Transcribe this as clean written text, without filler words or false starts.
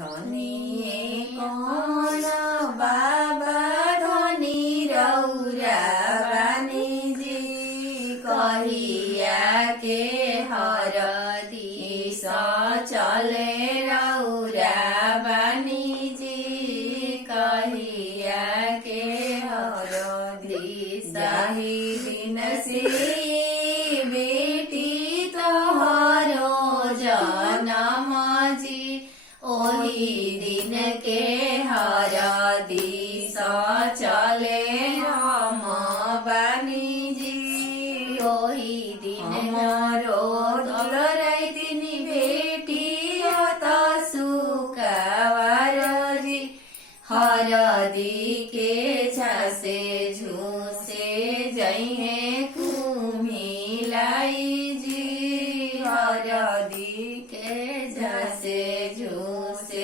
धनिए कौन बाबा धनी रौरा बानीजी कहिया के हरदिस चले रौरा बानीजी कहिया के हरदिस ही दिन से बेटी तोहरो जनम जी ओही दिन के हरदिस चले हम बानीजी ओही दिन रो दुलराई तिनी बेटी त सुकावार जी हरदी के